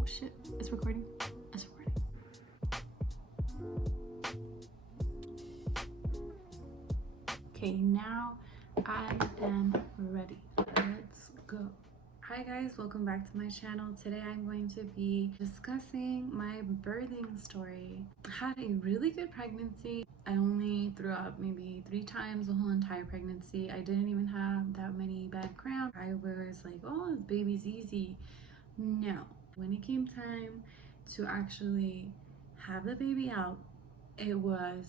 Oh shit, it's recording. It's recording. Okay, now I am ready. Let's go. Hi guys, welcome back to my channel. Today I'm going to be discussing my birthing story. I had a really good pregnancy. I only threw up maybe 3 times the whole entire pregnancy. I didn't even have that many bad cramps. I was like, oh, this baby's easy. No. When it came time to actually have the baby out, it was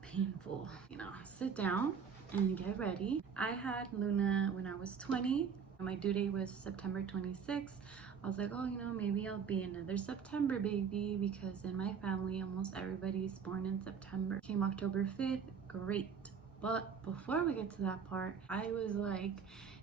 painful. You know, sit down and get ready. I had Luna when I was 20. My due date was September 26th. I was like, oh, you know, maybe I'll be another September baby because in my family, almost everybody's born in September. Came October 5th, great. But before we get to that part, I was like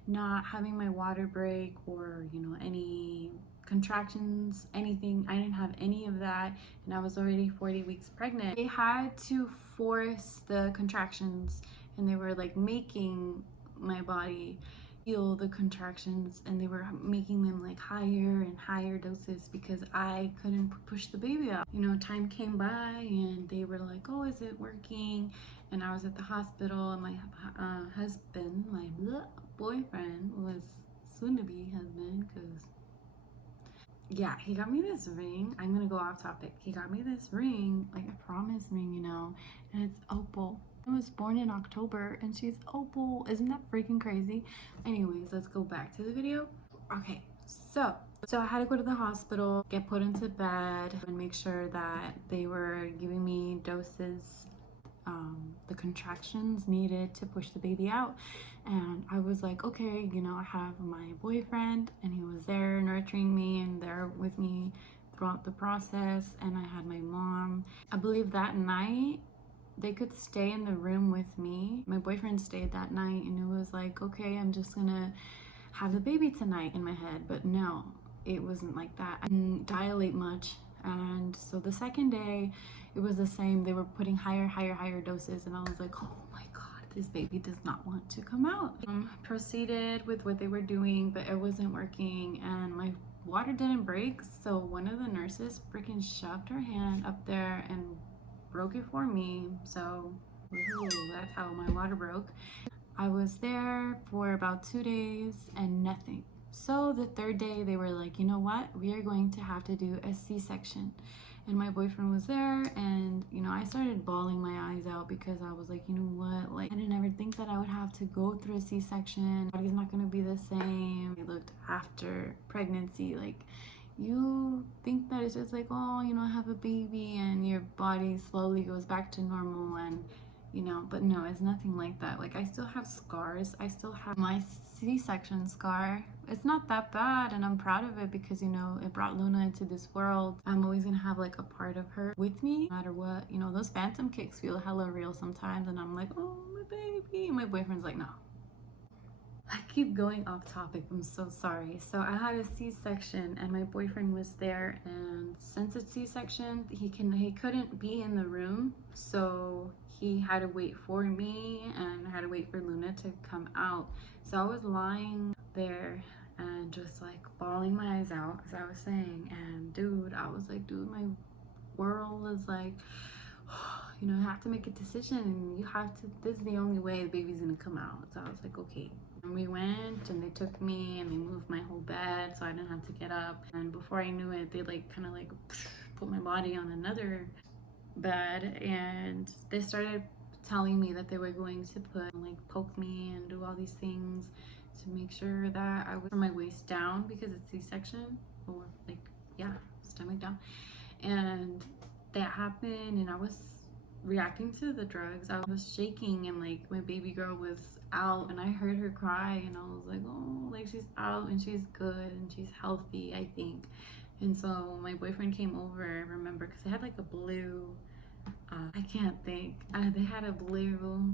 not having my water break or, you know, any contractions, anything. I didn't have any of that, and I was already 40 weeks pregnant. They had to force the contractions, and they were like making my body feel the contractions, and they were making them like higher and higher doses because I couldn't push the baby out. You know, time came by and they were like, oh, is it working? And I was at the hospital, and my husband, my boyfriend, was soon to be husband, because yeah, he got me this ring. I'm gonna go off topic. He got me this ring, like a promise ring, you know, and it's opal. I was born in October and she's opal. Isn't that freaking crazy? Anyways, let's go back to the video. Okay, so I had to go to the hospital, get put into bed, and make sure that they were giving me doses, the contractions needed to push the baby out. And I was like, okay, you know, I have my boyfriend and he was there nurturing me and there with me throughout the process, and I had my mom. I believe that night they could stay in the room with me. My boyfriend stayed that night, and it was like, okay, I'm just gonna have the baby tonight in my head. But no, it wasn't like that. I didn't dilate much. And so the second day it was the same. They were putting higher doses, and I was like, oh my god, this baby does not want to come out. Proceeded with what they were doing, but it wasn't working, and my water didn't break. So one of the nurses freaking shoved her hand up there and broke it for me. So that's how my water broke. I was there for about 2 days and nothing. So the third day they were like, you know what, we are going to have to do a C-section. And my boyfriend was there, and you know, I started bawling my eyes out because I was like, you know what, like I didn't ever think that I would have to go through a C-section. Body's not gonna be the same. I looked after pregnancy, like you think that it's just like, oh, you know, have a baby and your body slowly goes back to normal, and you know, but no, it's nothing like that. Like I still have scars. I still have my C-section scar. It's not that bad, and I'm proud of it because, you know, it brought Luna into this world. I'm always gonna have like a part of her with me no matter what. You know, those phantom kicks feel hella real sometimes, and I'm like, oh, my baby. And my boyfriend's like, no. I keep going off topic, I'm so sorry. So I had a C-section and my boyfriend was there, and since it's C-section, he couldn't be in the room, so he had to wait for me and I had to wait for Luna to come out. So I was lying there and just like bawling my eyes out, as I was saying, and dude, I was like, dude, my world is like, you know, you have to make a decision, and you have to, this is the only way the baby's gonna come out. So I was like, okay. And we went and they took me and they moved my whole bed so I didn't have to get up. And before I knew it, they like kind of like put my body on another bed, and they started telling me that they were going to put like poke me and do all these things to make sure that I was from my waist down because it's C-section, or like, yeah, stomach down. And that happened, and I was reacting to the drugs. I was shaking, and like my baby girl was out, and I heard her cry, and I was like, oh, like she's out and she's good and she's healthy, I think. And so my boyfriend came over, I remember, because they had like a blue, I can't think, they had a blue,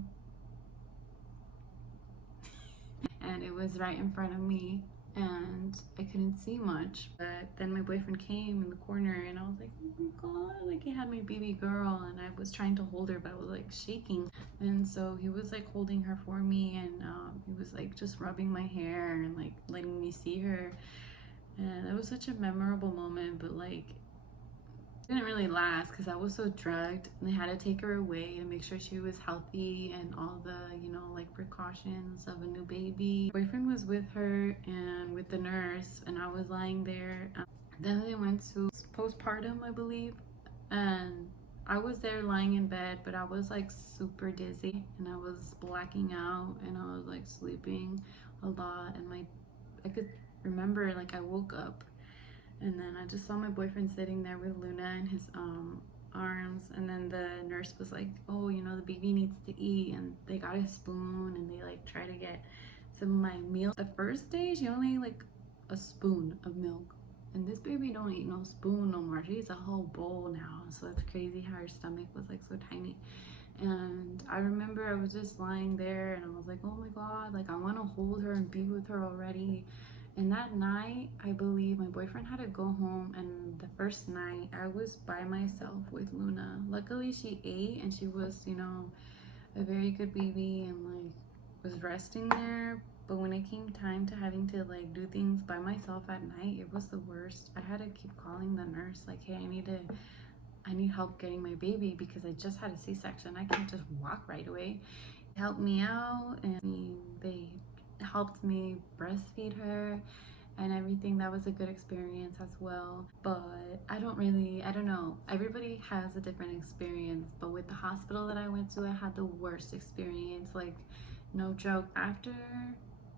and it was right in front of me, and I couldn't see much. But then my boyfriend came in the corner, and I was like, oh my god, like he had my baby girl, and I was trying to hold her, but I was like shaking. And so he was like holding her for me, and he was like just rubbing my hair and like letting me see her. And it was such a memorable moment, but like didn't really last because I was so drugged and they had to take her away to make sure she was healthy and all the, you know, like precautions of a new baby. My boyfriend was with her and with the nurse, and I was lying there. Then they went to postpartum, I believe, and I was there lying in bed, but I was like super dizzy and I was blacking out and I was like sleeping a lot, and I could remember like I woke up and then I just saw my boyfriend sitting there with Luna in his arms. And then the nurse was like, oh, you know, the baby needs to eat. And they got a spoon and they like try to get some of my meal. The first day, she only like a spoon of milk. And this baby don't eat no spoon no more. She eats a whole bowl now. So it's crazy how her stomach was like so tiny. And I remember I was just lying there and I was like, oh my God, like I want to hold her and be with her already. And that night, I believe my boyfriend had to go home, and the first night I was by myself with Luna. Luckily, she ate and she was, you know, a very good baby and like was resting there. But when it came time to having to like do things by myself at night, it was the worst. I had to keep calling the nurse like, hey, I need help getting my baby because I just had a C-section. I can't just walk right away. Helped me out, and they helped me breastfeed her and everything. That was a good experience as well. But I don't know, everybody has a different experience, but with the hospital that I went to, I had the worst experience. Like, no joke, after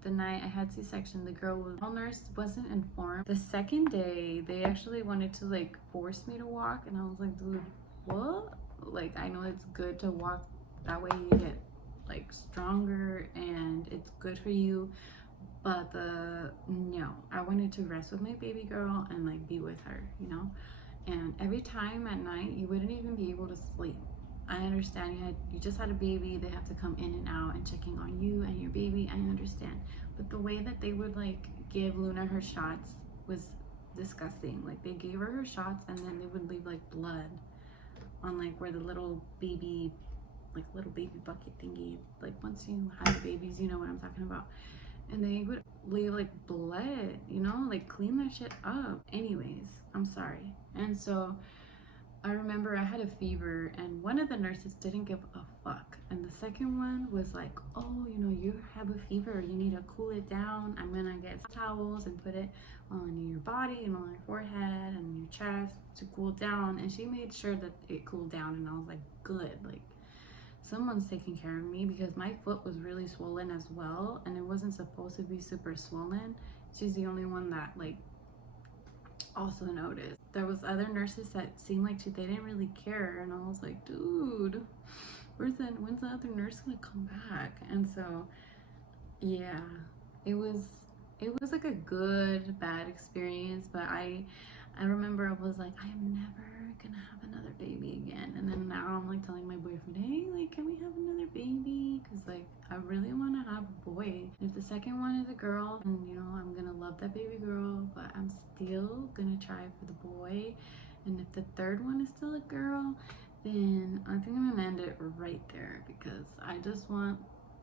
the night I had C-section, the nurse wasn't informed. The second day they actually wanted to like force me to walk, and I was like, dude, what? Like, I know it's good to walk, that way you get like stronger and it's good for you, but no, I wanted to rest with my baby girl and like be with her, you know. And every time at night you wouldn't even be able to sleep. I understand you just had a baby, they have to come in and out and checking on you and your baby, I understand, but the way that they would like give Luna her shots was disgusting. Like, they gave her shots and then they would leave like blood on like where the little baby bucket thingy, like once you have babies, you know what I'm talking about. And they would leave like blood, you know, like clean that shit up. Anyways, I'm sorry. And so I remember I had a fever, and one of the nurses didn't give a fuck. And the second one was like, oh, you know, you have a fever, you need to cool it down. I'm gonna get towels and put it on your body and on your forehead and your chest to cool down. And she made sure that it cooled down, and I was like, good, like someone's taking care of me, because my foot was really swollen as well, and it wasn't supposed to be super swollen. She's the only one that like also noticed. There was other nurses that seemed like they didn't really care, and I was like, dude, when's the other nurse gonna come back? And so yeah, it was like a good bad experience. But I remember I was like, I am never gonna have another baby again. And then now I'm like telling my boyfriend, hey, like, can we have another baby? Because like I really want to have a boy. If the second one is a girl, and you know, I'm gonna love that baby girl, but I'm still gonna try for the boy. And if the third one is still a girl, then I think I'm gonna end it right there, because I just want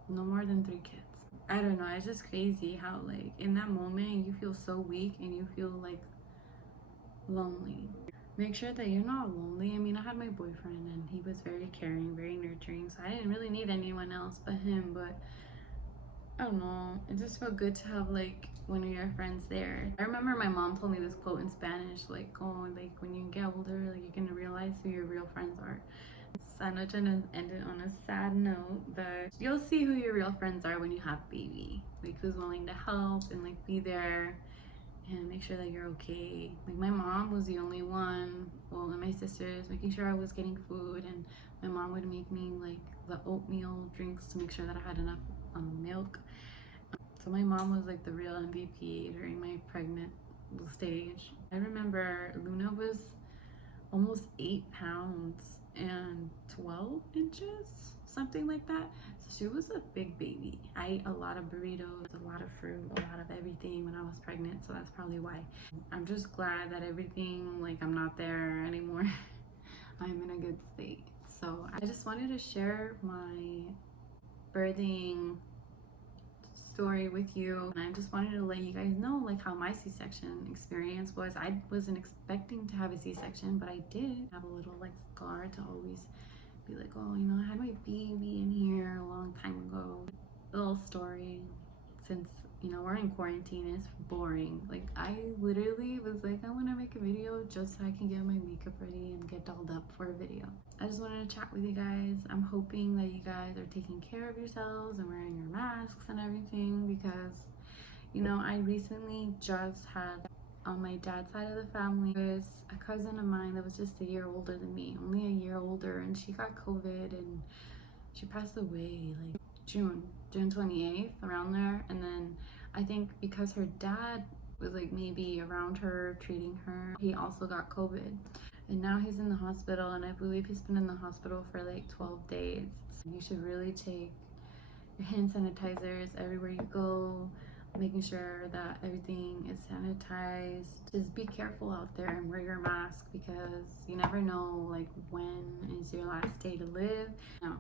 no more than 3 kids. I don't know, it's just crazy how like in that moment you feel so weak and you feel like lonely. Make sure that you're not lonely. I mean, I had my boyfriend and he was very caring, very nurturing, so I didn't really need anyone else but him. But I don't know, it just felt good to have like one of your friends there. I remember my mom told me this quote in Spanish, like, oh, like when you get older, like you're gonna realize who your real friends are. So I'm not trying to end it on a sad note, but you'll see who your real friends are when you have baby. Like, who's willing to help and like be there and make sure that you're okay. Like, my mom was the only one, well, and my sisters, making sure I was getting food, and my mom would make me like the oatmeal drinks to make sure that I had enough milk. So my mom was like the real MVP during my pregnant stage. I remember Luna was almost 8 pounds and 12 inches, something like that. So she was a big baby. I ate a lot of burritos, a lot of fruit, a lot of everything when I was pregnant, so that's probably why. I'm just glad that everything, like, I'm not there anymore. I'm in a good state. So I just wanted to share my birthing story with you, and I just wanted to let you guys know like how my C-section experience was. I wasn't expecting to have a C-section, but I did have a little like scar to always be like, oh, you know, I had my baby in here a long time ago. A little story, since you know we're in quarantine, it's boring. Like I literally was like, I want to make a video just so I can get my makeup ready and get dolled up for a video. I just wanted to chat with you guys. I'm hoping that you guys are taking care of yourselves and wearing your masks and everything, because you know I recently just had, on my dad's side of the family, was a cousin of mine that was just a year older than me, only a year older, and she got COVID and she passed away like June 28th, around there. And then I think because her dad was like maybe around her treating her, he also got COVID, and now he's in the hospital, and I believe he's been in the hospital for like 12 days. So you should really take your hand sanitizers everywhere you go, making sure that everything is sanitized. Just be careful out there and wear your mask, because you never know like when is your last day to live. Now,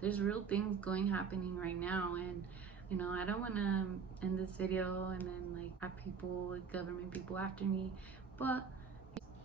there's real things happening right now, and you know I don't want to end this video and then like have people, like government people after me, but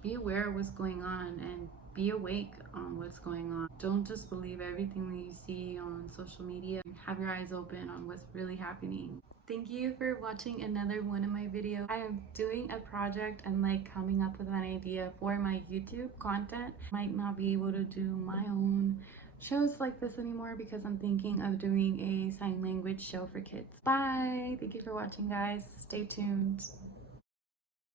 be aware of what's going on and be awake on what's going on. Don't just believe everything that you see on social media. Have your eyes open on what's really happening. Thank you for watching another one of my videos. I am doing a project and like coming up with an idea for my YouTube content. Might not be able to do my own shows like this anymore, because I'm thinking of doing a sign language show for kids. Bye! Thank you for watching, guys. Stay tuned.